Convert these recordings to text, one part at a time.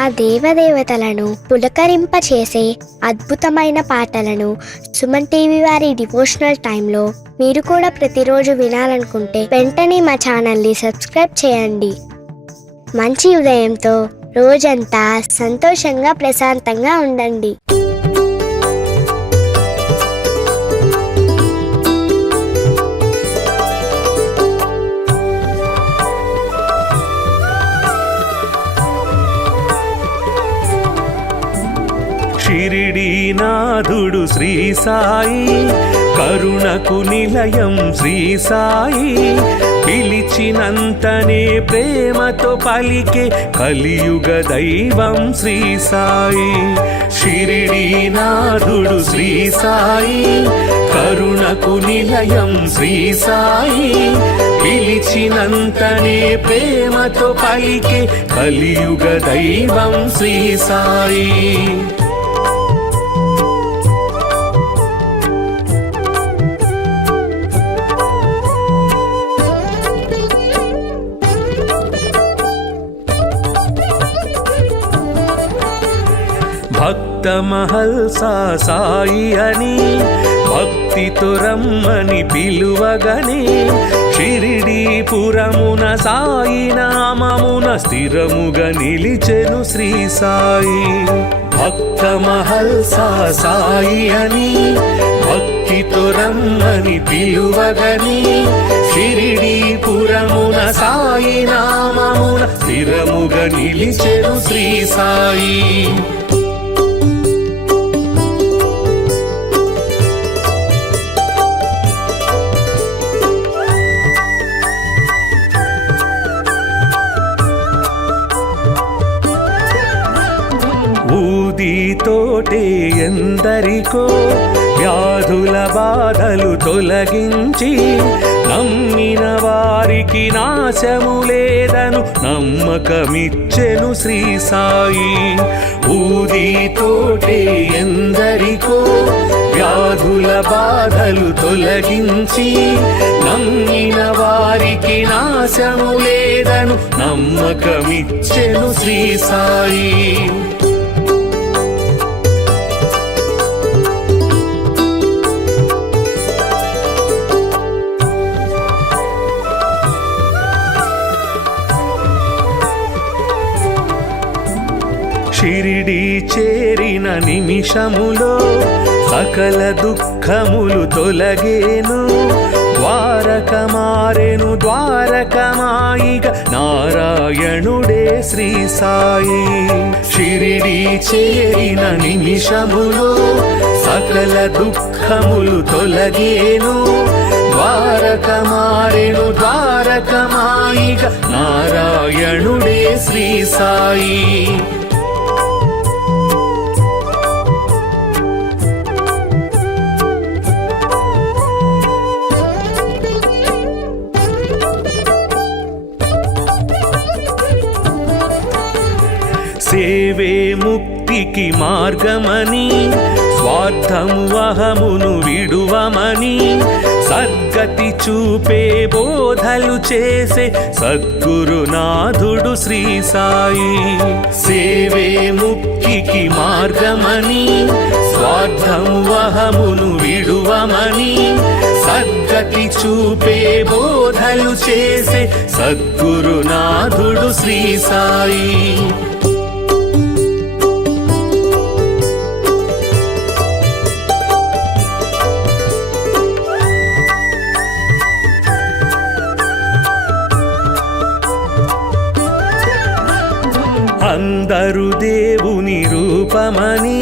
ఆ దేవదేవతలను పులకరింపచేసే అద్భుతమైన పాటలను సుమన్ టీవీ వారి డివోషనల్ టైంలో మీరు కూడా ప్రతిరోజు వినాలనుకుంటే వెంటనే మా ఛానల్ని సబ్స్క్రైబ్ చేయండి. మంచి ఉదయంతో రోజంతా సంతోషంగా ప్రశాంతంగా ఉండండి. షిరిడీనాథుడు శ్రీ సాయి, కరుణకు నిలయం శ్రీ సాయి, పిలిచినంతనే ప్రేమతో పలికే కలియుగ దైవం శ్రీ సాయి. షిరిడీనాథుడు శ్రీ సాయి, కరుణకు నిలయం శ్రీ సాయి, పిలిచినంతనే ప్రేమతో పలికే కలియుగ దైవం శ్రీ సాయి. భక్త మహల్సా సాయి అని భక్తితో రమ్మని పిలువగనే, షిరిడీపురమున సాయి నామమున స్థిరముగా నిలిచెను శ్రీ సాయి. భక్త మహల్సా సాయి అని భక్తితో రమ్మని పిలువగనే, షిరిడీపురమున సాయి నామమున స్థిరముగా నిలిచెను శ్రీ సాయి. ఊదితోటే ఎందరికో వ్యాధుల బాధలు తొలగించి, నమ్మిన వారికి నాశము లేదను నమ్మకమిచ్చెను శ్రీ సాయి. ఊదితోటే ఎందరికో వ్యాధుల బాధలు తొలగించి, నమ్మిన వారికి నాశము లేదను నమ్మకమిచ్చెను శ్రీ సాయి. షిరిడీ చేరిన నిమిషములో సకల దుఃఖములు తొలగేను, ద్వారక మారెను ద్వారకమాయిగ నారాయణుడే శ్రీ సాయి. షిరిడీ చేరిన నిమిషములో సకల దుఃఖములు తొలగేను, ద్వారక మారెను ద్వారకమాయిగ నారాయణుడే శ్రీ సాయి. సేవే ముక్తికి మార్గమని, స్వార్థము అహమును విడువమని, సద్గతి చూపే బోధలు చేసే సద్గురునాథుడు శ్రీ సాయి. సేవే ముక్తికి మార్గమని, స్వార్థము అహమును విడువమని, సద్గతి చూపే బోధలు చేసే సద్గురునాథుడు శ్రీ సాయి. అందరు దేవుని రూపమని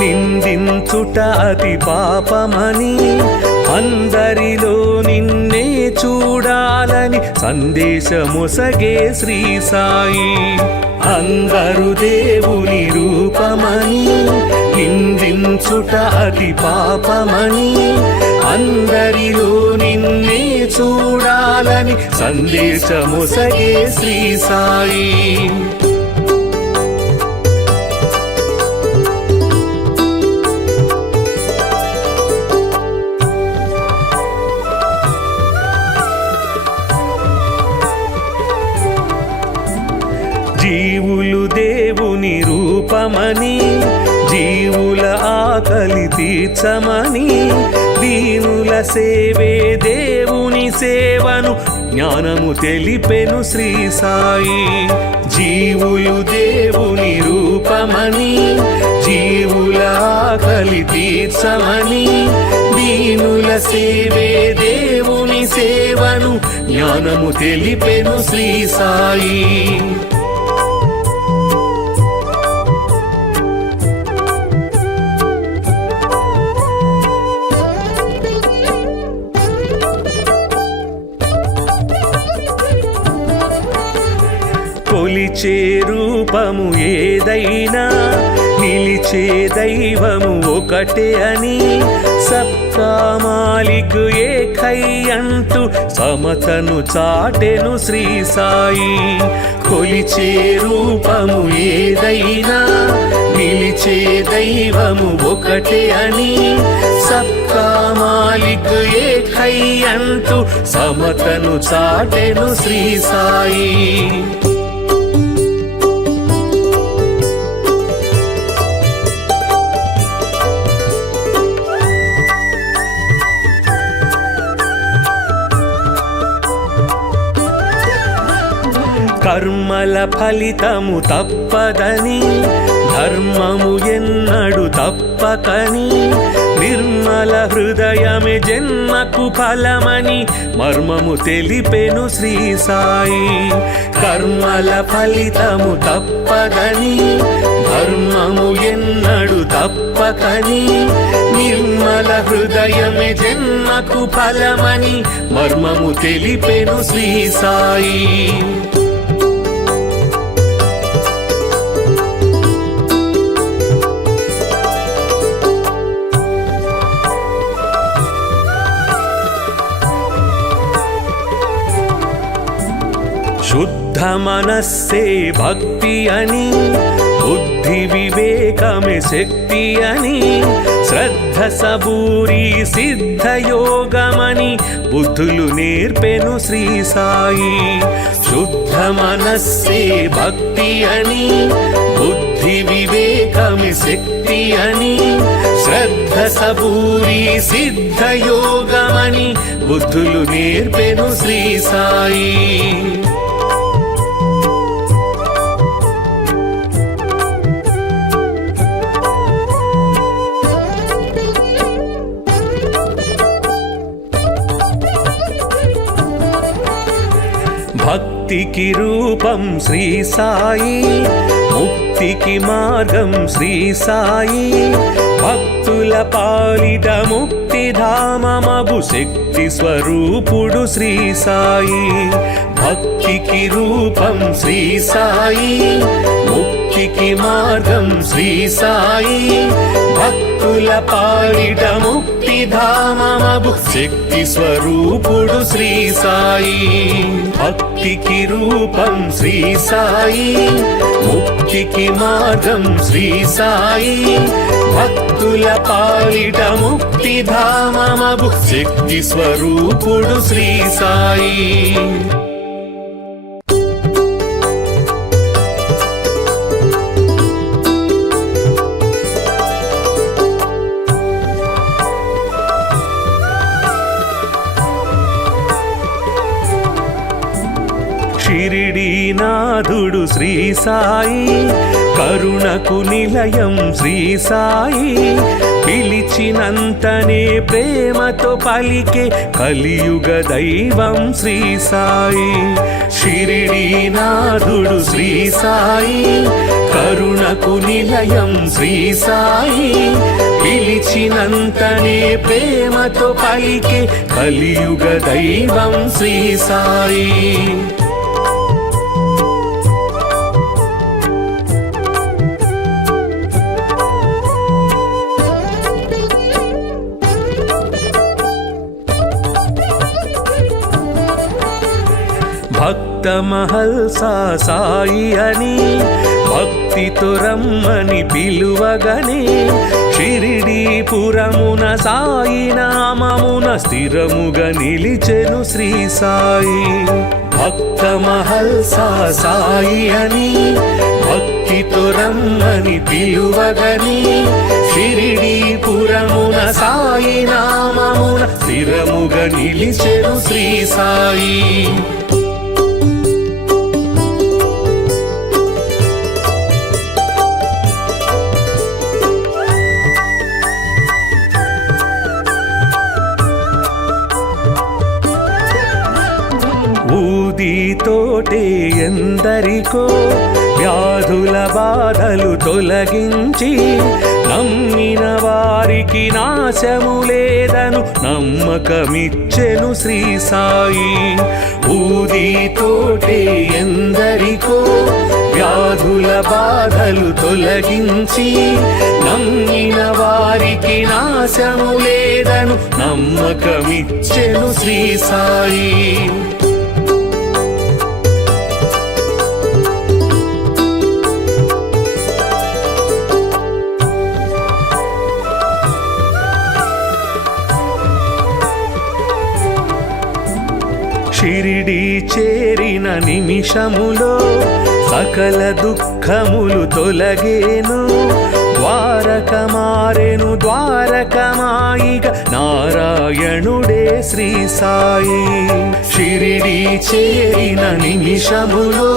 నిందించుట అతి పాపమని, అందరిలో నిన్నే చూడాలని సందేశమొసగే శ్రీ సాయి. అందరు దేవుని రూపమని నిందించుట అతి పాపమని, అందరిలో నిన్నే చూడాలని సందేశమొసగే శ్రీ సాయి. జీవులు దేవుని రూపమని జీవుల ఆకలి తీర్చమని దీనుల సేవే దేవుని సేవను జ్ఞానము తెలిపెను శ్రీ సాయి. జీవులు దేవుని రూపమని జీవుల ఆకలి తీర్చమని దీనుల సేవే దేవుని సేవను జ్ఞానము తెలిపెను శ్రీ సాయి. కొలిచే రూపము ఏదైనా నిలిచే దైవము ఒకటే అని సబ్కా మాలిక్ ఏకై అంటూ సమతను చాటెను శ్రీ సాయి. కొలిచే రూపము ఏదైనా నిలిచే దైవము ఒకటే అని సబ్కా మాలిక్ ఏకై అంటూ సమతను చాటెను శ్రీ సాయి. కర్మల ఫలితము తప్పదని ధర్మము ఎన్నడు తప్పకని నిర్మల హృదయమే జన్మకు ఫలమని మర్మము తెలిపెను శ్రీ సాయి. కర్మల ఫలితము తప్పదని ధర్మము ఎన్నడు తప్పకని నిర్మల హృదయమే జన్మకు ఫలమని మర్మము తెలిపెను శ్రీ సాయి. శుద్ధ మనస్సే భక్తి అని బుద్ధి వివేకమే శక్తి అని శ్రద్ధ సబూరి సిద్ధ యోగమని బుద్ధులు నేర్పెను శ్రీ సాయి. శుద్ధ మనస్సే భక్తి అని బుద్ధి వివేకమే శక్తి అని శ్రద్ధ సబూరి సిద్ధ యోగమని బుద్ధులు నేర్పెను శ్రీ సాయి. భక్తికి రూపం శ్రీ సాయి, ముక్తికి మార్గం శ్రీ సాయి. భక్తుల పాలిట ముక్తి ధామమగు శక్తి స్వరూపుడు శ్రీ సాయి. భక్తికి రూపం శ్రీ సాయి, ముక్తికి మార్గం శ్రీ సాయి. భక్తుల పాలిట ముక్తి ధామమగు శక్తి స్వరూపుడు శ్రీ సాయి. భక్తికి రూపం శ్రీ సాయి, ముక్తికి మార్గం శ్రీ సాయి. భక్తుల పాలిట ముక్తి ధామమగు శక్తి స్వరూపుడు శ్రీ సాయి. షిరిడీనాథుడు శ్రీ సాయి, కరుణకు నిలయం శ్రీ సాయి. పిలిచినంతనే ప్రేమతో పలికే కలియుగ దైవం శ్రీ సాయి. షిరిడీనాథుడు శ్రీ సాయి, కరుణకు నిలయం శ్రీ సాయి. పిలిచినంతనే ప్రేమతో పలికే కలియుగ దైవం శ్రీ సాయి. భక్త మహల్సా సాయి అని భక్తితో రమ్మని పిలువగని షిరిడీపురమున సాయి నామమున స్థిరముగా నిలిచెను శ్రీ సాయి. భక్త మహల్సా సాయి అని భక్తితో రమ్మని పిలువగని షిరిడి పురమున సాయి నామమున స్థిరముగ నిలిచెను శ్రీ సాయి. ఊదితోటే ఎందరికో వ్యాధుల బాధలు తొలగించి నమ్మిన వారికి నాశము లేదను నమ్మకమిచ్చెను శ్రీ సాయి. ఊదితోటే ఎందరికో వ్యాధుల బాధలు తొలగించి నమ్మిన వారికి నాశము లేదను నమ్మకమిచ్చెను శ్రీ సాయి. షిరిడి చేరిన నిమిషములో సకల దుఃఖములు తొలగేను ద్వారక మారెను ద్వారకమాయిగ నారాయణుడే శ్రీ సాయి. షిరిడి చేరిన నిమిషములో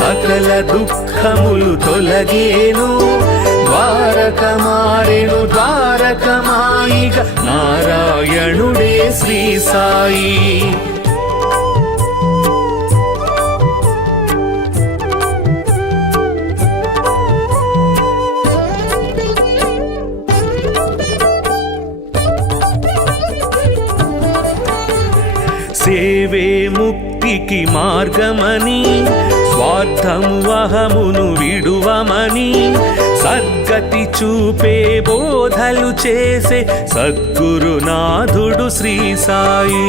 సకల దుఃఖములు తొలగేను ద్వారక మారెను ద్వారకమాయిగ నారాయణుడే శ్రీ సాయి. సేవే ముక్తికి మార్గమని స్వార్థము అహమును విడువమని సద్గతి చూపే బోధలు చేసే సద్గురునాథుడు శ్రీ సాయి.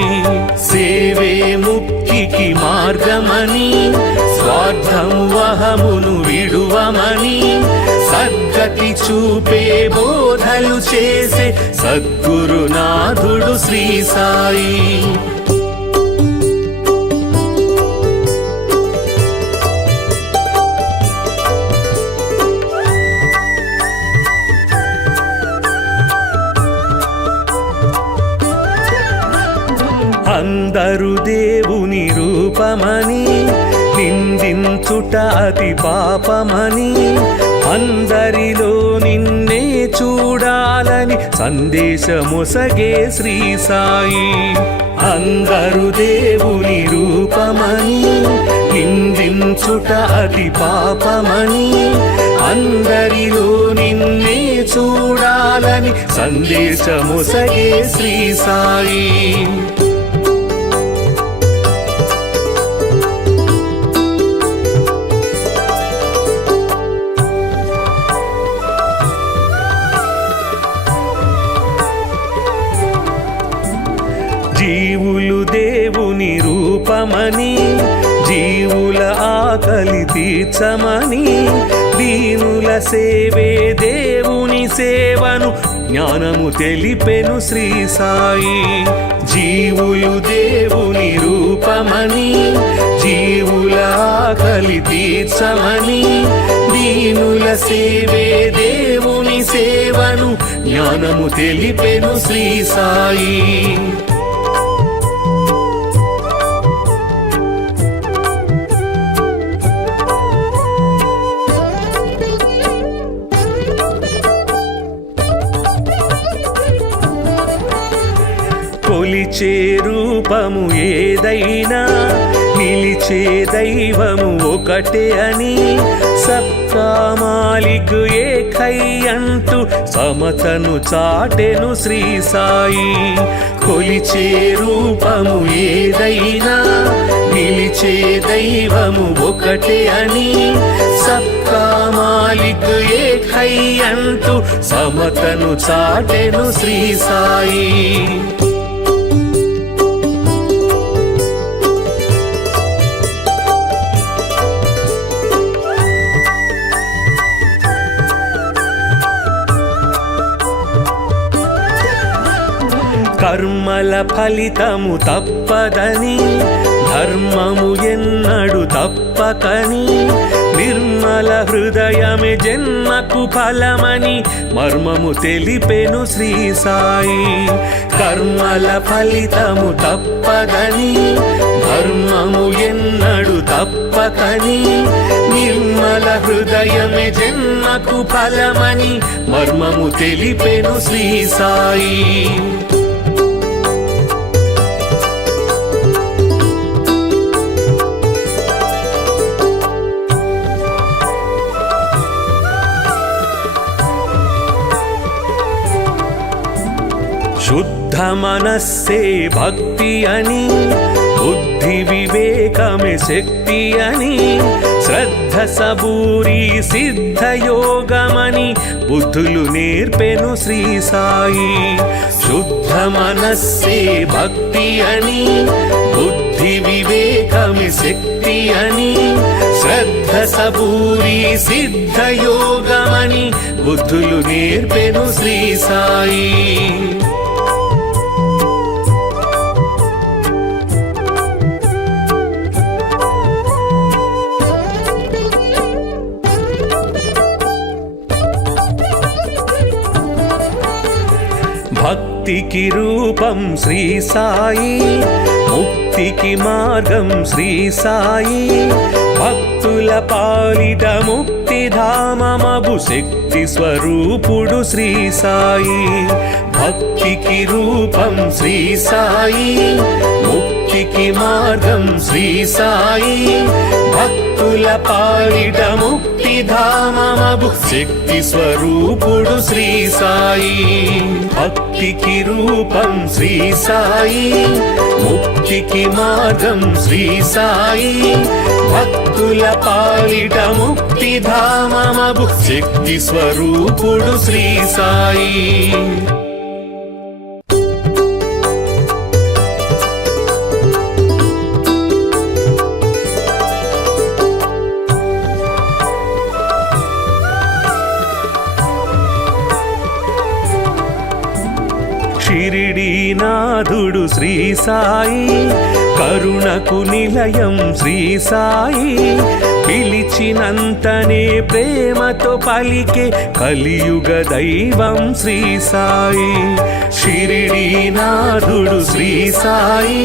సేవే ముక్తికి మార్గమని స్వార్థము అహమును విడువమని సద్గతి చూపే బోధలు చేసే సద్గురునాథుడు శ్రీ సాయి. అందరు దేవుని రూపమని నిందించుట అతి పాపమని అందరిలో నిన్నే చూడాలని సందేశమొసగే శ్రీ సాయి. అందరు దేవుని రూపమని నిందించుట అతి పాపమని అందరిలో నిన్నే చూడాలని సందేశమొసగే శ్రీ సాయి. జీవులు దేవుని రూపమని జీవుల ఆకలి తీర్చమని దీనుల సేవే దేవుని సేవను జ్ఞానము తెలిపెను శ్రీ సాయి. జీవులు దేవుని రూపమని జీవుల ఆకలి తీర్చమని దీనుల సేవే దేవుని సేవను జ్ఞానము తెలిపెను శ్రీ సాయి. కొలిచే రూపము ఏదైనా నిలిచే దైవము ఒకటే అని సబ్కా మాలిక్ ఏకై అంటూ సమతను చాటెను శ్రీ సాయి. కొలిచే రూపము ఏదైనా నిలిచే దైవము ఒకటే అని సబ్కా మాలిక్ ఏకై అంటూ సమతను చాటెను శ్రీ సాయి. కర్మల ఫలితము తప్పదని ధర్మము ఎన్నడు తప్పకని నిర్మల హృదయమే జన్మకు ఫలమని మర్మము తెలిపెను శ్రీ సాయి. కర్మల ఫలితము తప్పదని ధర్మము ఎన్నడు తప్పకని నిర్మల హృదయమే జన్మకు ఫలమని మర్మము తెలిపెను శ్రీ సాయి. శుద్ధ మనస్సే భక్తి అని బుద్ధి వివేకమే శక్తి అని శ్రద్ధ సబూరి సిద్ధ యోగమని బుద్ధులు నేర్పెను శ్రీ సాయి. శుద్ధ మనస్సే భక్తి అని బుద్ధి వివేకమే శక్తి అని శ్రద్ధ సబూరి సిద్ధ యోగమని బుద్ధులు నేర్పెను శ్రీ సాయి. భక్తికి రూపం శ్రీ సాయి, ముక్తికి మార్గం శ్రీ సాయి. భక్తుల పాలిట ముక్తిధామమగు శక్తి స్వరూపుడు శ్రీ సాయి. భక్తికి రూపం శ్రీ సాయి, ముక్తికి మార్గం శ్రీ సాయి. భక్తుల పాలిట ముక్తిధామమగు శక్తి స్వరూపుడు శ్రీ సాయి. భక్తికి రూపం శ్రీ సాయి, ముక్తికి మార్గం శ్రీ సాయి. భక్తుల పాలిట ముక్తిధామమగు శక్తి స్వరూపుడు శ్రీ సాయి. షిరిడీనాథుడు శ్రీ సాయి, కరుణకు నిలయం శ్రీ సాయి. పిలిచినంతనే ప్రేమతో పలికే కలియుగ దైవం శ్రీ సాయి. షిరిడీనాథుడు శ్రీ సాయి,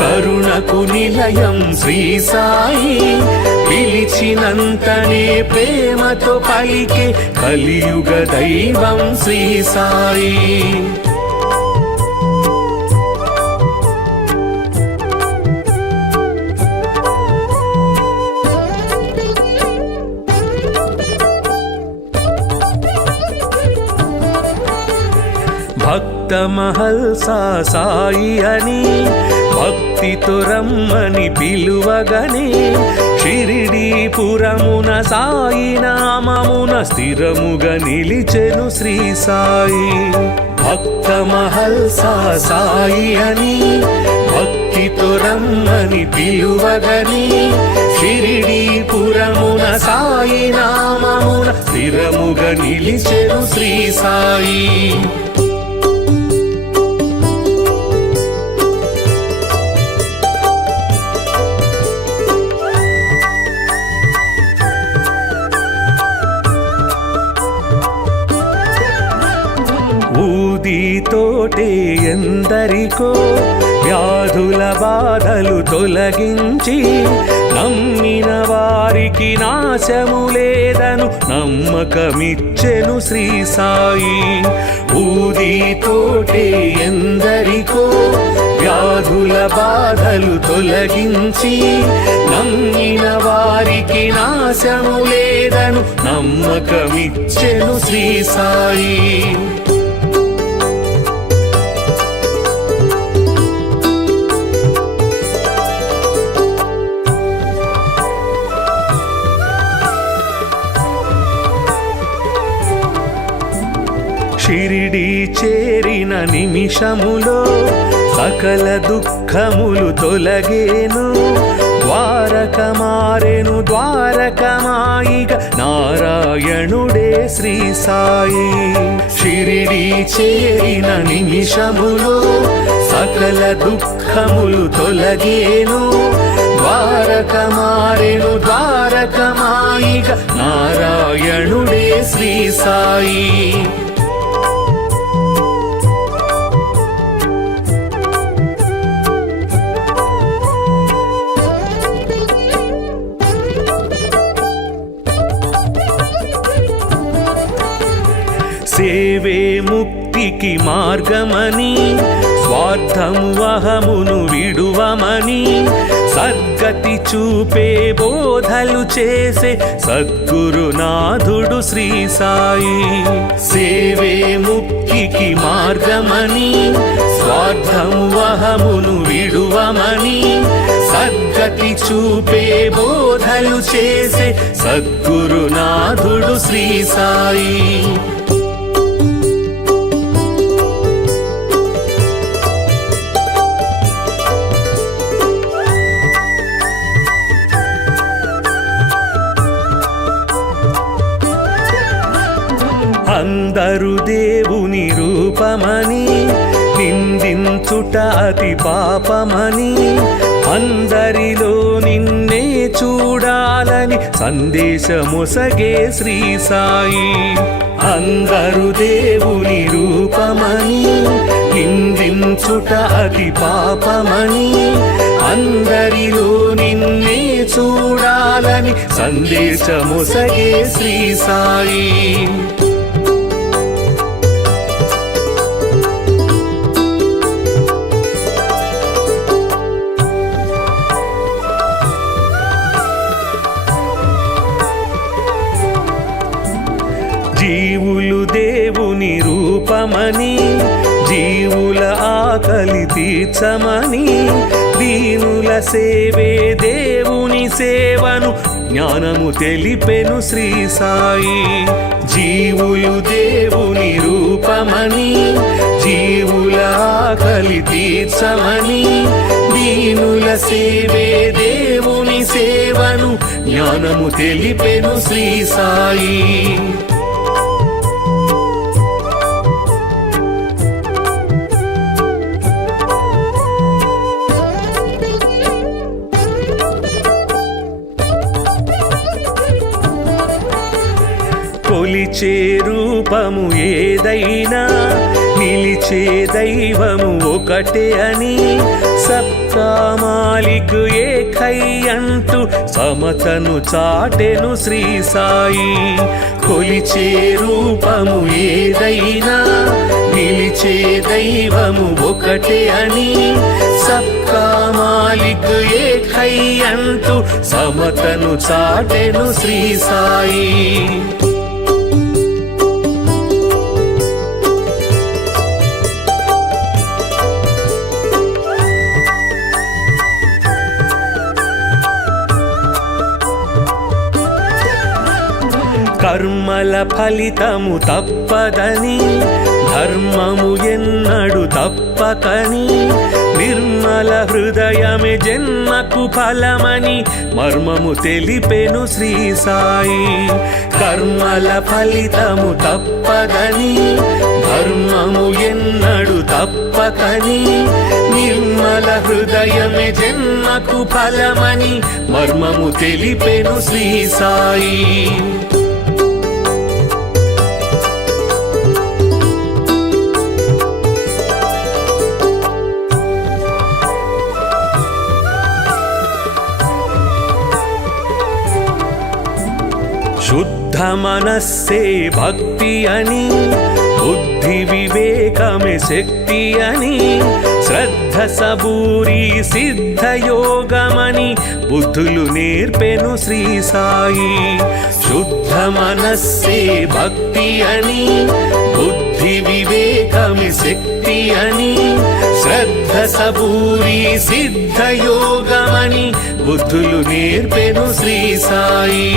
కరుణకు నిలయం శ్రీ సాయి. పిలిచినంతనే ప్రేమతో పలికే కలియుగ దైవం శ్రీ సాయి. భక్త మహల్సా సాయి అని భక్తితో రమ్మని పిలువగనే షిరిడీపురమున సాయి నామమున స్థిరముగా నిలిచెను శ్రీ సాయి. భక్త మహల్సా సాయి అని భక్తితో రమ్మని పిలువగనే షిరిడీపురమున సాయి నామమున స్థిరముగా నిలిచెను శ్రీ సాయి. ఊదితోటే ఎందరికో వ్యాధుల బాధలు తొలగించి నమ్మిన వారికి నాశము లేదను నమ్మకమిచ్చెను శ్రీ సాయి. ఊదితోటే ఎందరికో వ్యాధుల బాధలు తొలగించి నమ్మిన వారికి నాశము లేదను నమ్మకమిచ్చెను శ్రీ సాయి. షిరిడీ చేరిన నిమిషములో సకల దుఃఖములు తొలగేను. ద్వారక మారెను ద్వారకమాయిగ నారాయణుడే శ్రీ సాయి. షిరిడి చేరిన నిమిషములో సకల దుఃఖములు తొలగేను. ద్వారక మారెను ద్వారకమాయిగ నారాయణుడే శ్రీ సాయి. సేవే ముక్తికి మార్గమని స్వార్థము అహమును విడువమని సద్గతి చూపే బోధలు చేసే సద్గురునాథుడు శ్రీ సాయి. సేవే ముక్తికి మార్గమని స్వార్థము అహమును విడువమని సద్గతి చూపే బోధలు చేసే సద్గురునాథుడు శ్రీ సాయి. అందరు దేవుని రూపమని నిందించుట అతి పాపమని అందరిలో నిన్నే చూడాలని సందేశమొసగే శ్రీ సాయి. అందరు దేవుని రూపమని నిందించుట అతి పాపమని అందరిలో నిన్నే చూడాలని సందేశమొసగే శ్రీ సాయి. జీవులు దేవుని రూపమని జీవుల ఆకలి తీర్చమని దీనుల సేవే దేవుని సేవను జ్ఞానము తెలిపెను శ్రీ సాయి. జీవులు దేవుని రూపమని జీవుల ఆకలి తీర్చమని దీనుల సేవే దేవుని సేవను జ్ఞానము తెలిపెను శ్రీ సాయి. కొలిచే రూపము ఏదైనా నిలిచే దైవము ఒకటే అని సబ్కా మాలిక్ ఏకై అంటూ సమతను చాటెను శ్రీ సాయి. కొలిచే రూపము ఏదైనా నిలిచే దైవము ఒకటే అని సబ్కా మాలిక్ ఏకై అంటూ సమతను చాటెను శ్రీ సాయి. కర్మల ఫలితము తప్పదని ధర్మము ఎన్నడు తప్పకని నిర్మల హృదయమే జన్మకు ఫలమని మర్మము తెలిపెను శ్రీ సాయి. కర్మల ఫలితము తప్పదని ధర్మము ఎన్నడు తప్పకని నిర్మల హృదయమే జన్మకు ఫలమని మర్మము తెలిపెను శ్రీ సాయి. శుద్ధ మనస్సే భక్తి అని బుద్ధి వివేకమే శక్తి అని శ్రద్ధ సబూరి సిద్ధయోగమని బుద్ధులు నేర్పెను శ్రీ సాయి. శుద్ధ మనస్సే భక్తి అని బుద్ధి వివేకమే శక్తి అని శ్రద్ధ సబూరి సిద్ధయోగమని బుద్ధులు నేర్పెను శ్రీ సాయి.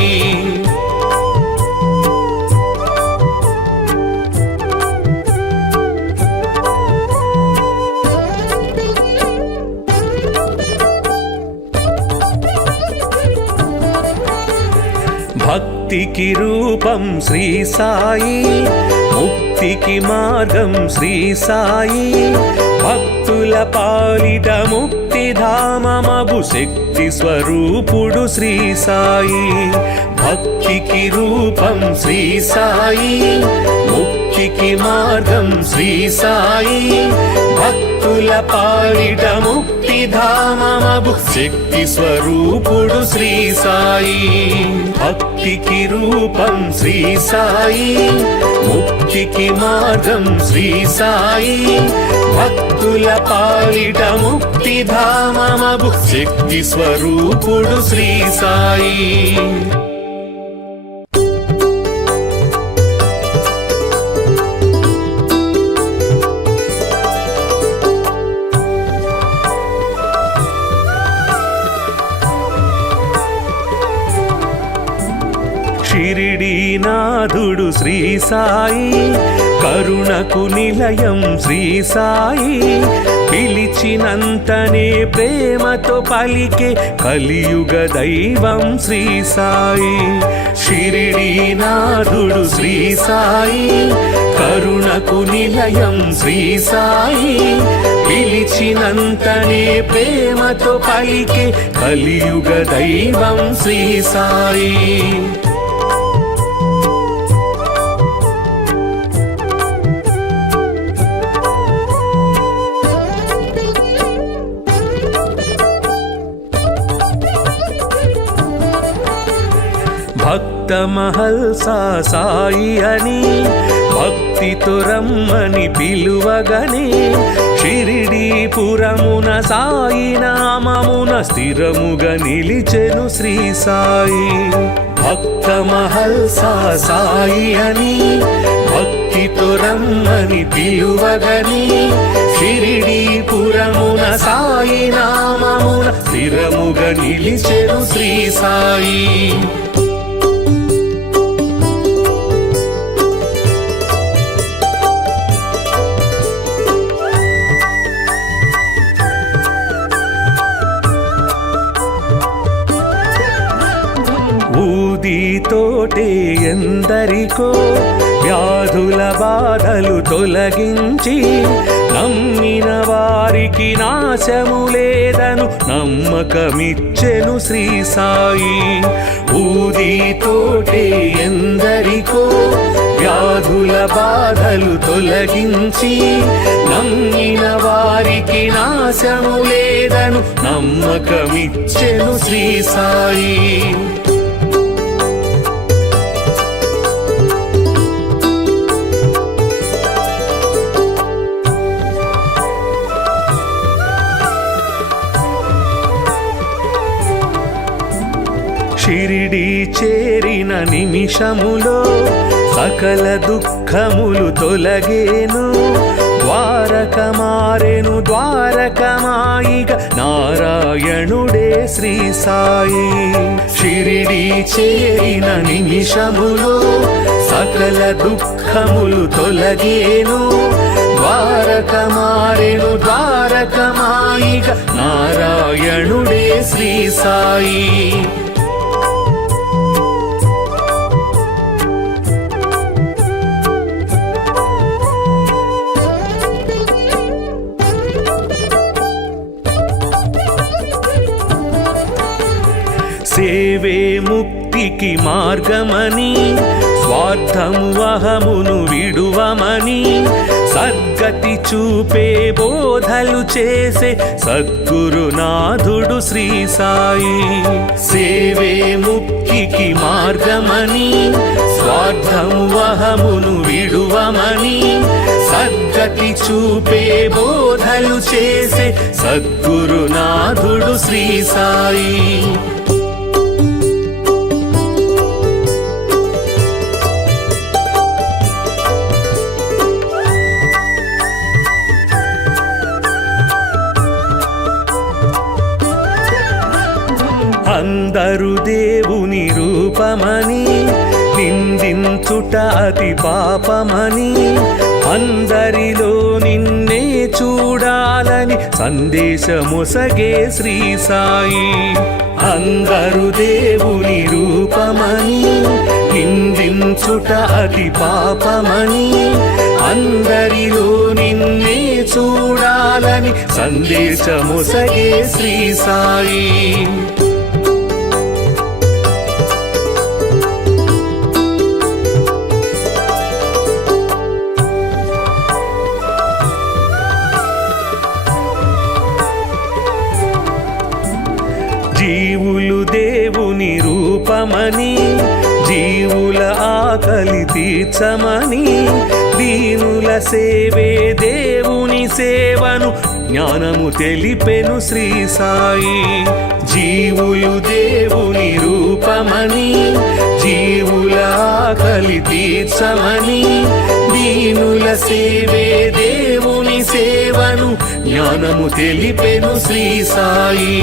భక్తికి రూపం శ్రీ సాయి, ముక్తి భక్తికి మార్గం శ్రీ సాయి, భక్తుల పాలిట ముక్తిధామమగు శక్తి స్వరూపుడు శ్రీ సాయి. భక్తికి రూపం శ్రీ సాయి, ముక్తికి మార్గం శ్రీ సాయి, భక్తుల పాలిట ముక్తిధామమగు శక్తి స్వరూపుడు శ్రీ సాయి. భక్తికి రూపం శ్రీ సాయి, ముక్తికి మార్గం శ్రీ సాయి, భక్తుల పాలిట ముక్తిధామమగు శక్తి స్వరూపుడు శ్రీ సాయి. షిరిడీనాథుడు శ్రీ సాయి, కరుణకు నిలయం శ్రీ సాయి, పిలిచినంతనే ప్రేమతో పలికే కలియుగ దైవం శ్రీ సాయి. షిరిడీనాథుడు శ్రీ సాయి, కరుణకు నిలయం శ్రీ సాయి, పిలిచినంతనే ప్రేమతో పలికే కలియుగ దైవం శ్రీ సాయి. భక్త మహల్సా సాయి అని భక్తితో రమ్మని పిలువగనే, షిరిడీపురమున సాయి నామమున స్థిరముగా నిలిచెను శ్రీ సాయి. భక్త మహల్సా సాయి అని భక్తితో రమ్మని పిలువగనే, షిరిడీపురమున సాయి నామమున స్థిరముగా నిలిచెను శ్రీ సాయి. ఊదితోటే ఎందరికో వ్యాధుల బాధలు తొలగించి, నమ్మిన వారికి నాశము లేదను నమ్మకమిచ్చెను శ్రీ సాయి. ఊదితోటే ఎందరికో వ్యాధుల బాధలు తొలగించి, నమ్మిన వారికి నాశము లేదను నమ్మకమిచ్చెను శ్రీ సాయి. షిరిడీ చేరిన నిమిషములో సకల దుఃఖములు తొలగేను, ద్వారక మారెను ద్వారకమాయిగ నారాయణుడే శ్రీ సాయి. షిరిడీ చేరిన నిమిషములో సకల దుఃఖములు తొలగేను, ద్వారక మారెను ద్వారకమాయిగ నారాయణుడే శ్రీ సాయి. సేవే ముక్తికి మార్గమని, స్వార్థము అహమును విడువమని, సద్గతి చూపే బోధలు చేసే సద్గురునాథుడు శ్రీ సాయి. సేవే ముక్తికి మార్గమని, స్వార్థము అహమును విడువమని, సద్గతి చూపే బోధలు చేసే సద్గురునాథుడు శ్రీ సాయి. అందరు దేవుని రూపమని నిందించుట అతి పాపమని, అందరిలో నిన్నే చూడాలని సందేశమొసగే శ్రీ సాయి. అందరు దేవుని రూపమని నిందించుట అతి పాపమని, అందరిలో నిన్నే చూడాలని సందేశమొసగే శ్రీ సాయి. జీవులు దేవుని రూపమని, జీవుల ఆకలి తీర్చమని, దీనుల సేవే దేవుని సేవను జ్ఞానము తెలిపెను శ్రీ సాయి. జీవులు దేవుని రూపమని, జీవుల ఆకలి తీర్చమని, దీనుల సేవే దేవుని సేవను జ్ఞానము తెలిపెను శ్రీ సాయి.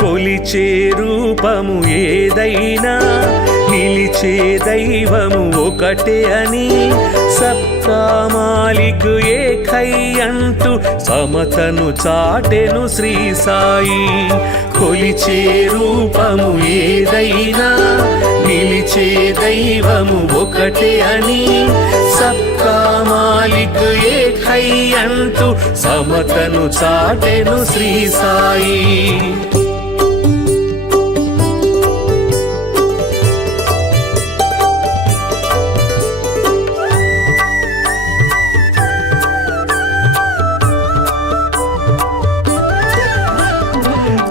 కొలిచే రూపము ఏదైనా నిలిచే దైవము ఒకటే అని, సబ్కా మాలిక్ ఏకై అంటూ సమతను చాటెను శ్రీ సాయి. కొలిచే రూపము ఏదైనా నిలిచే దైవము ఒకటే అని, సబ్కా మాలిక్ ఏకై అంటూ సమతను చాటెను శ్రీ సాయి.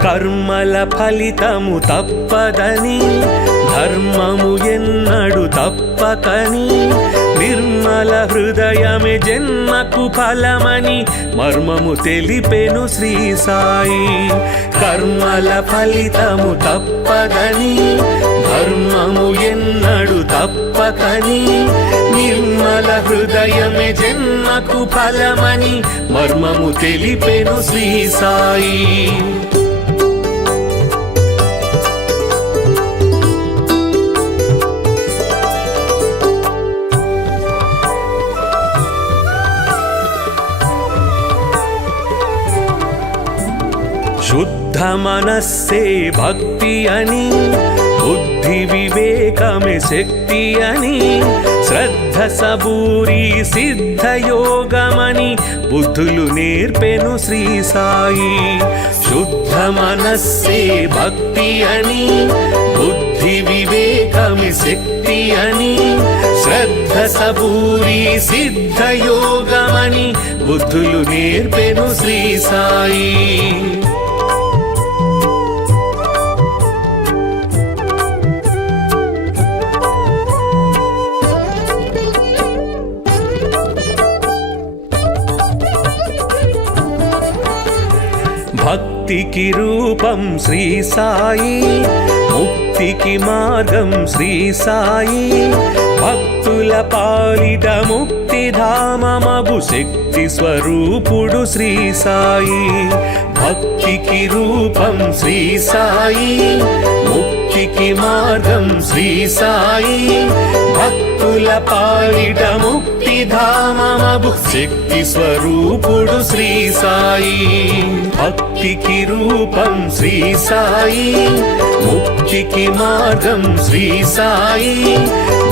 కర్మల ఫలితము తప్పదని, ధర్మము ఎన్నడు తప్పకని, నిర్మల హృదయమే జన్మకు ఫలమని మర్మము తెలిపెను శ్రీ సాయి. కర్మల ఫలితము తప్పదని, ధర్మము ఎన్నడు తప్పకని, నిర్మల హృదయమే జన్మకు ఫలమని మర్మము తెలిపెను శ్రీ సాయి. శుద్ధ మనస్సే భక్తి అని, బుద్ధి వివేకమే శక్తి అని, శ్రద్ధ సబూరి సిద్ధ యోగమని బుద్ధులు నేర్పెను శ్రీ సాయి. శుద్ధ మనస్సే భక్తి అని, బుద్ధి వివేకమే శక్తి అని, శ్రద్ధ సబూరి సిద్ధ యోగమని బుద్ధులు నేర్పెను శ్రీ సాయి. భక్తికి రూపం శ్రీ సాయి, ముక్తికి మార్గం శ్రీ సాయి, భక్తుల పాలిట ముక్తిధామమగు శక్తి స్వరూపుడు శ్రీ సాయి. భక్తికి రూపం శ్రీ సాయి, ముక్తికి మార్గం శ్రీ సాయి, భక్తుల పాలిట ముక్తిధామమగు శక్తి స్వరూపుడు శ్రీ సాయి. భక్తికి రూపం శ్రీ సాయి, ముక్తికి మార్గం శ్రీ సాయి,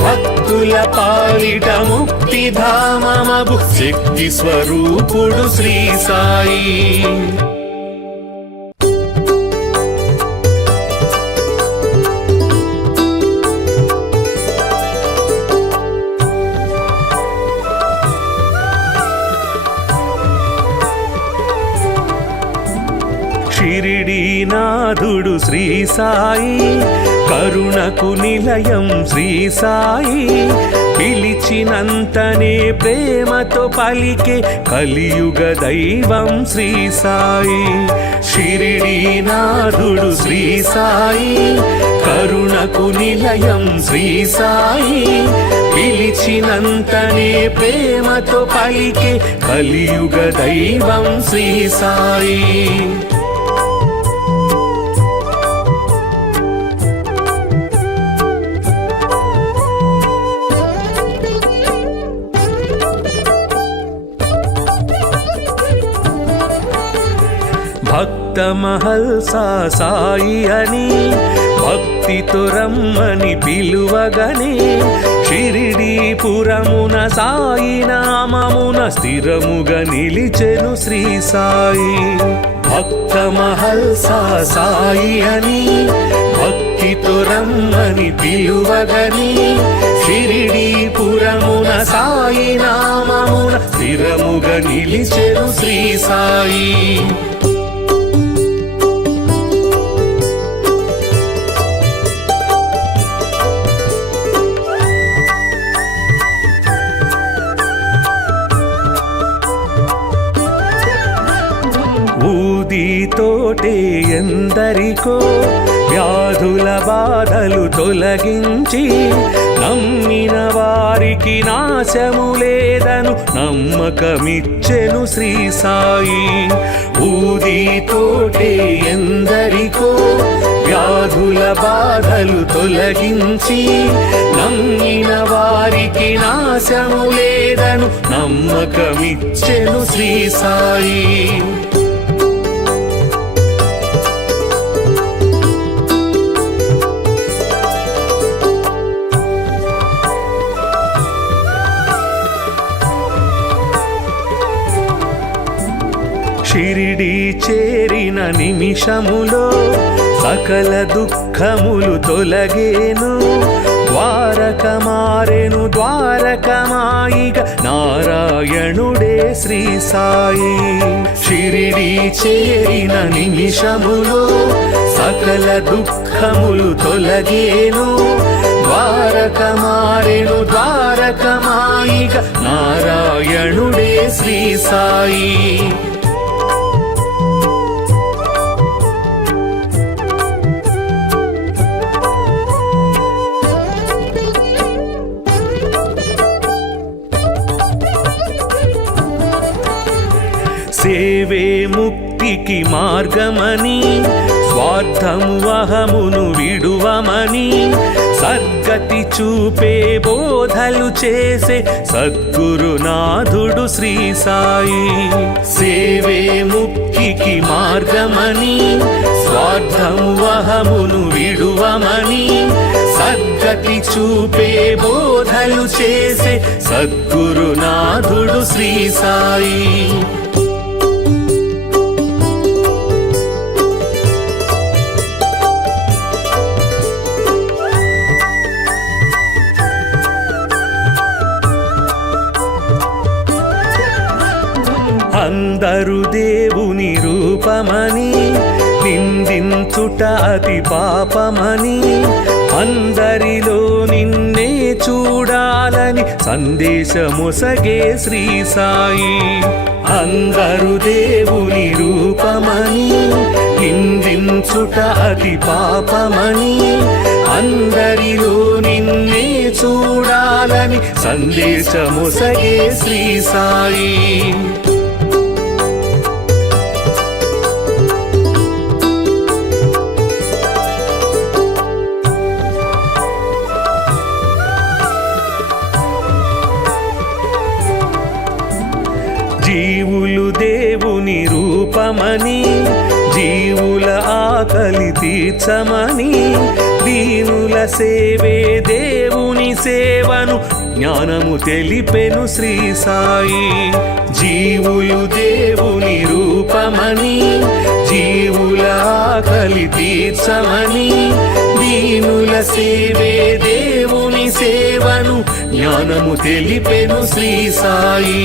భక్తుల పాలిట ముక్తిధామమగు శక్తి స్వరూపుడు శ్రీ సాయి. షిరిడీనాథుడు శ్రీ సాయి, కరుణకు నిలయం శ్రీ సాయి, పిలిచినంతనే ప్రేమతో పలికే కలియుగ దైవం శ్రీ సాయి. షిరిడీనాథుడు శ్రీ సాయి, కరుణకు నిలయం శ్రీ సాయి, పిలిచినంతనే ప్రేమతో పలికే కలియుగ దైవం శ్రీ సాయి. భక్త మహల్సా సాయి అని భక్తితో రమ్మని పిలువగనే షిరిడీపురమున సాయి నామమున స్థిరముగా నిలిచెను శ్రీ సాయి. భక్త మహల్సా సాయి అని భక్తితో రమ్మని పిలువగని షిరిడీపురమున సాయి నామమున స్థిరముగా నిలిచెను శ్రీ సాయి. ఊదితోటే ఎందరికో వ్యాధుల బాధలు తొలగించి నమ్మిన వారికి నాశము లేదను నమ్మకమిచ్చెను శ్రీ సాయి. ఊదితోటే ఎందరికో వ్యాధుల బాధలు తొలగించి నమ్మిన వారికి నాశము లేదను నమ్మకమిచ్చెను శ్రీ సాయి. షిరిడి చేరిన నిమిషములో సకల దుఃఖములు తొలగేను. ద్వారక మారెను ద్వారకమాయిగ నారాయణుడే శ్రీ సాయి. షిరిడి చేరిన నిమిషములో సకల దుఃఖములు తొలగేను. ద్వారక మారెను ద్వారకమాయిగ నారాయణుడే శ్రీ సాయి. సేవే ముక్తికి మార్గమని స్వార్థము అహమును విడువమని సద్గతి చూపే బోధలు చేసే సద్గురునాథుడు శ్రీ సాయి. సేవే ముక్తికి మార్గమని స్వార్థము అహమును విడువమని సద్గతి చూపే బోధలు చేసే సద్గురునాథుడు శ్రీ సాయి. అందరు దేవుని రూపమని నిందించుట అతి పాపమని అందరిలో నిన్నే చూడాలని సందేశమొసగే శ్రీ సాయి. అందరు దేవుని రూపమని నిందించుట అతి పాపమని అందరిలో నిన్నే చూడాలని సందేశమొసగే శ్రీ సాయి. జీవులు దేవుని రూపమని జీవుల ఆకలి తీర్చమని దీనుల సేవే దేవుని సేవను జ్ఞానము తెలిపెను శ్రీ సాయి. జీవులు దేవుని రూపమని జీవుల ఆకలి తీర్చమని దీనుల సేవే దేవుని సేవను జ్ఞానము తెలిపెను శ్రీ సాయి.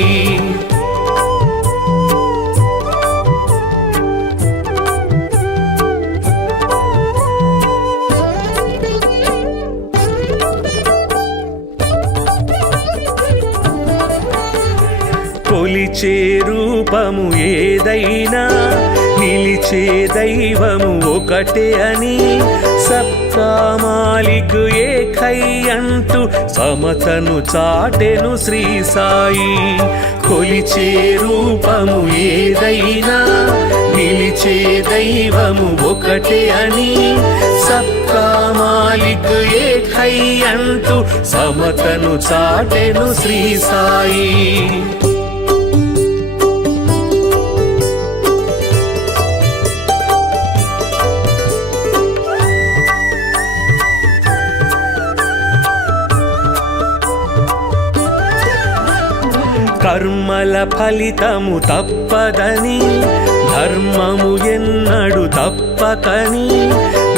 కొలిచే రూపము ఏదైనా నిలిచే దైవము ఒకటే అని సబ్కా మాలిక్ ఏకై అంటూ సమతను చాటెను శ్రీ సాయి. కొలిచే రూపము ఏదైనా నిలిచే దైవము ఒకటే అని సబ్కా మాలిక్ ఏకై అంటూ సమతను చాటెను శ్రీ సాయి. కర్మల ఫలితము తప్పదని ధర్మము ఎన్నడు తప్పకని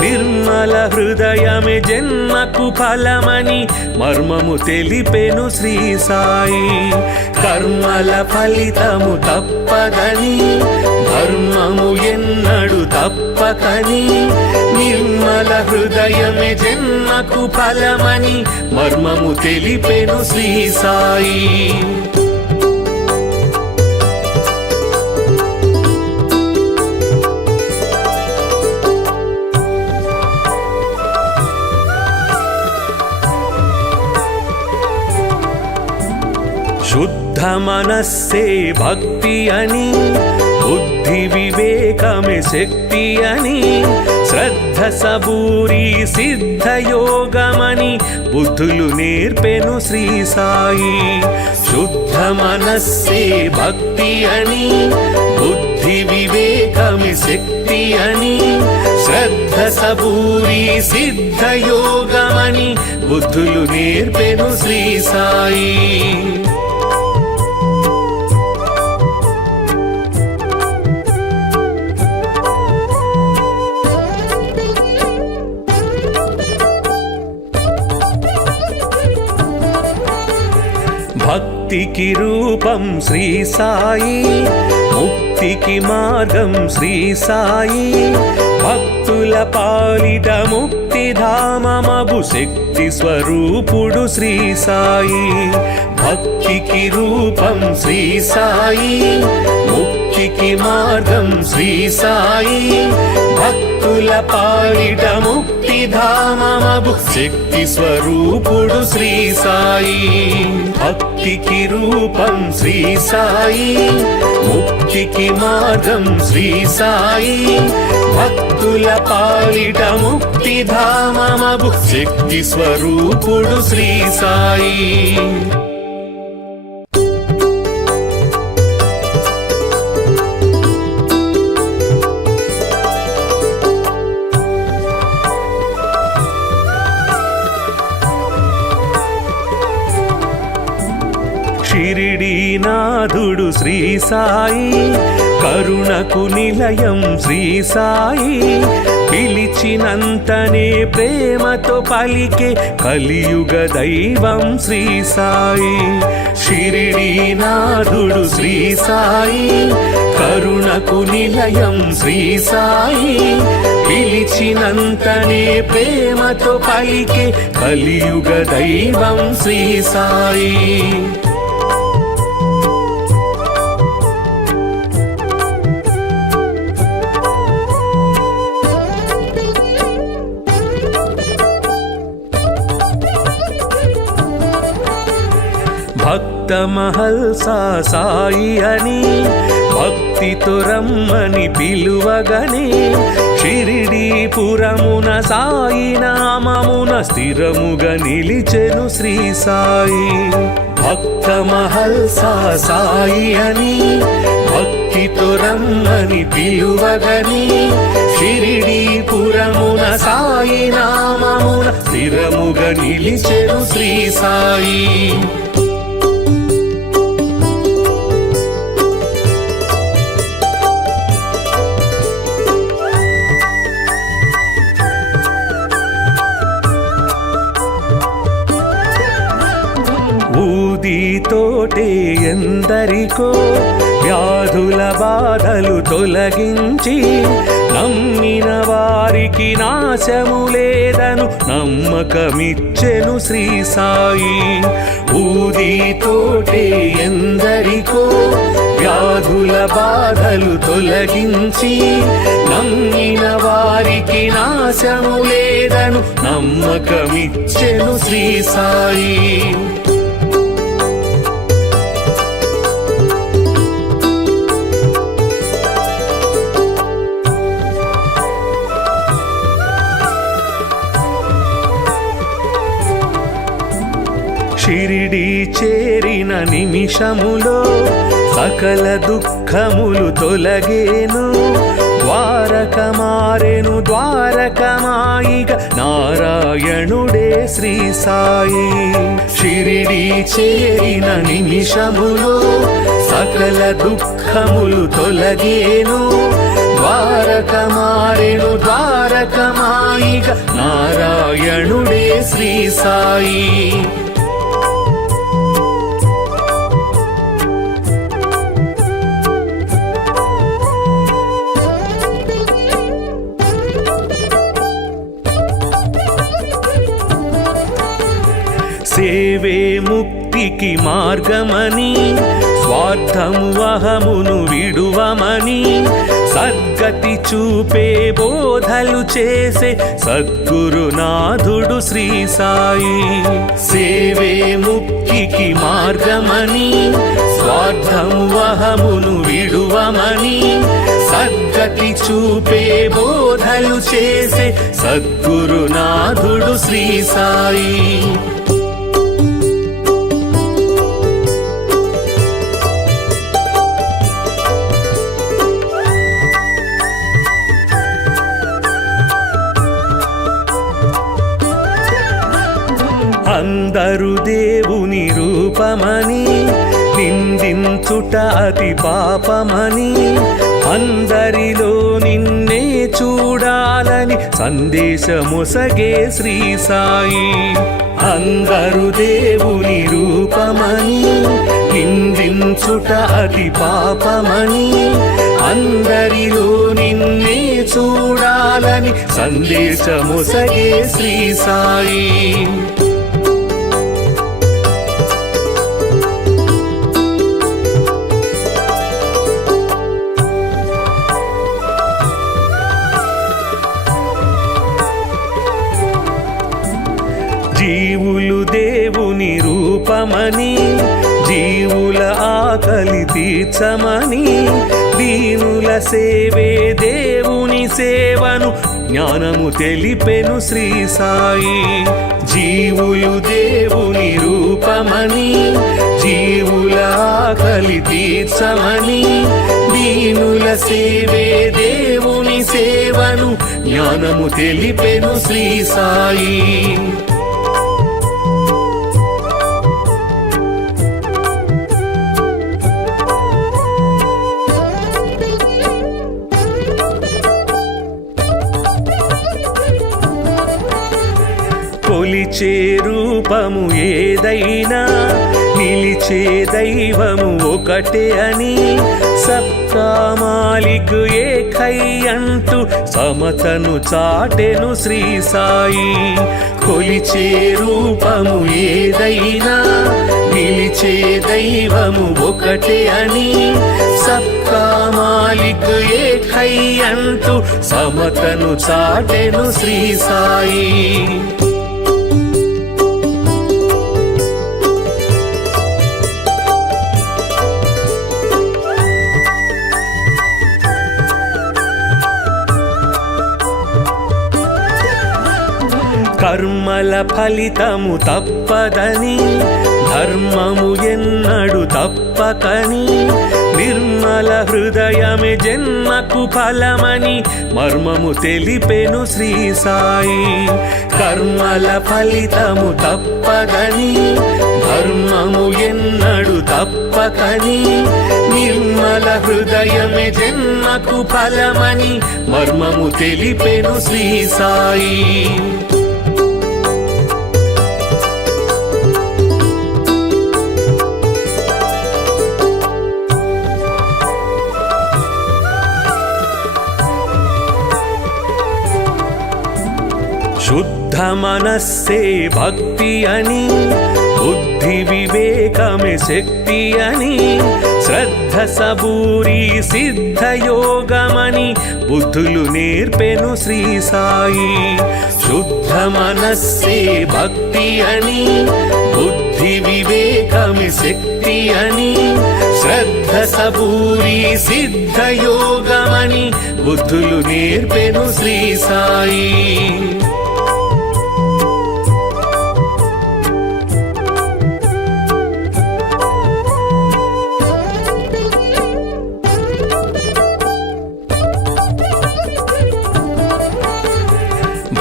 నిర్మల హృదయమే జన్మకు ఫలమని మర్మము తెలిపెను శ్రీ సాయి. కర్మల ఫలితము తప్పదని ధర్మము ఎన్నడు తప్పకని నిర్మల హృదయమే జన్మకు ఫలమని మర్మము తెలిపెను శ్రీ సాయి. శుద్ధ మనస్సే భక్తి అని బుద్ధి వివేకమే శక్తి అని శ్రద్ధ సబూరి సిద్ధ యోగమని బుద్ధులు నేర్పెను శ్రీ సాయి. శుద్ధ మనస్సే భక్తి అని బుద్ధి వివేకమే శక్తి అని శ్రద్ధ సబూరి సిద్ధ యోగమని బుద్ధులు నేర్పెను శ్రీ సాయి. భక్తికి రూపం శ్రీ సాయి, ముక్తికి మార్గం శ్రీ సాయి. భక్తుల పాలిట ముక్తిధామమగు శక్తి స్వరూపుడు శ్రీ సాయి. భక్తికి రూపం శ్రీ సాయి, ముక్తికి మార్గం శ్రీ సాయి. భక్తుల పాలిట ముక్తిధామమగు శక్తి స్వరూపుడు శ్రీ సాయి. భక్తికి రూపం శ్రీ సాయి, ముక్తికి మార్గం శ్రీ సాయి. భక్తుల పాలిట ముక్తిధామమగు శక్తి స్వరూపుడు శ్రీ సాయి. షిరిడీనాథుడు శ్రీ సాయి, కరుణకు నిలయం శ్రీ సాయి. పిలిచినంతనే ప్రేమతో పలికే కలియుగ దైవం శ్రీ సాయి. షిరిడీనాథుడు శ్రీ సాయి, కరుణకు నిలయం శ్రీ సాయి. పిలిచినంతనే ప్రేమతో పలికే కలియుగ దైవం శ్రీ సాయి. భక్త మహల్సా సాయి అని భక్తితో రమ్మని పిలువగని షిరిడీపురమున సాయి నామమున స్థిరముగా నిలిచెను శ్రీ సాయి. భక్త మహల్సా సాయి అని భక్తితో రమ్మని పిలువగని షిరిడీపురమున సాయి నామమున స్థిరముగా నిలిచెను శ్రీ సాయి. ఊదితోటే ఎందరికో వ్యాధుల బాధలు తొలగించి నమ్మిన వారికి నాశము లేదను నమ్మకమిచ్చెను శ్రీ సాయి. ఊదితోటే ఎందరికో వ్యాధుల బాధలు తొలగించి నమ్మిన వారికి నాశము లేదను నమ్మకమిచ్చెను శ్రీ సాయి. షిరిడీ చేరిన నిమిషములో సకల దుఃఖములు తొలగేను. ద్వారక మారెను ద్వారకమాయిగా నారాయణుడే శ్రీ సాయి. షిరిడీ షిరిడి చేరిన నిమిషములో సకల దుఃఖములు తొలగేను. ద్వారక మారెను ద్వారకమాయిగ నారాయణుడే శ్రీ సాయి. సేవే ముక్తికి మార్గమని స్వార్థము అహమును విడువమని సద్గతి చూపే బోధలు చేసే సద్గురునాథుడు శ్రీ సాయి. సేవే ముక్తికి మార్గమని స్వార్థము అహమును విడువమని సద్గతి చూపే బోధలు చేసే సద్గురునాథుడు శ్రీ సాయి. అందరు దేవుని రూపమని నిందించుట అతి పాపమని అందరిలో నిన్నే చూడాలని సందేశమొసగే శ్రీ సాయి. అందరు దేవుని రూపమని నిందించుట అతి పాపమని అందరిలో నిన్నే చూడాలని సందేశమొసగే శ్రీ సాయి. జీవులు దేవుని రూపమని జీవుల ఆకలి తీర్చమని దీనుల సేవే దేవుని సేవను జ్ఞానము తెలిపెను శ్రీ సాయి. జీవులు దేవుని రూపమని జీవుల ఆకలి తీర్చమని దీనుల సేవే దేవుని సేవను జ్ఞానము తెలిపెను శ్రీ సాయి. కొలిచే రూపము ఏదైనా నిలిచే దైవము ఒకటే అని సబ్కా మాలిక్ ఏకై అంటూ సమతను చాటెను శ్రీ సాయి. కొలిచే రూపము ఏదైనా నిలిచే దైవము ఒకటే అని సబ్కా మాలిక్ ఏకై అంటూ సమతను చాటెను శ్రీ సాయి. కర్మల ఫలితము తప్పదని ధర్మము ఎన్నడు తప్పకని నిర్మల హృదయమే జన్మకు ఫలమని మర్మము తెలిపెను శ్రీ సాయి. కర్మల ఫలితము తప్పదని ధర్మము ఎన్నడు తప్పకని నిర్మల హృదయమే జన్మకు ఫలమని మర్మము తెలిపెను శ్రీ సాయి. శుద్ధ మనస్సే భక్తి అని బుద్ధి వివేకమే శక్తి అని శ్రద్ధ సబూరి సిద్ధయోగమని బుద్ధులు నేర్పెను శ్రీ సాయి. శుద్ధ మనస్సే భక్తి అని బుద్ధి వివేకమే శక్తి అని శ్రద్ధ సబూరి సిద్ధయోగమని బుద్ధులు నేర్పెను శ్రీ సాయి.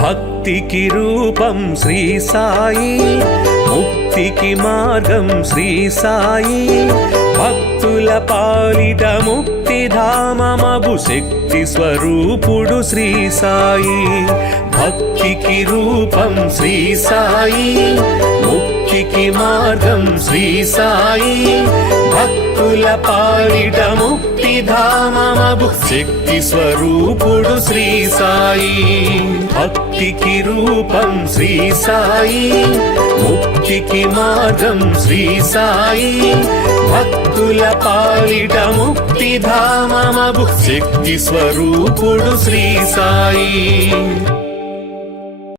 భక్తికి రూపం శ్రీ సాయి, ముక్తి ముక్తికి మార్గం శ్రీ సాయి భక్తుల పాలిట ముక్తిధామమగు శక్తి స్వరూపుడు శ్రీ సాయి భక్తికి రూపం శ్రీ సాయి ముక్తికి మార్గం శ్రీ సాయి భక్తుల పాలిట ముక్తిధామమగు శక్తి స్వరూపుడు శ్రీ సాయి భక్తికి రూపం శ్రీ సాయి ముక్తికి మార్గం శ్రీ సాయి భక్తుల పాలిట ముక్తిధామమగు శక్తి స్వరూపుడు శ్రీ సాయి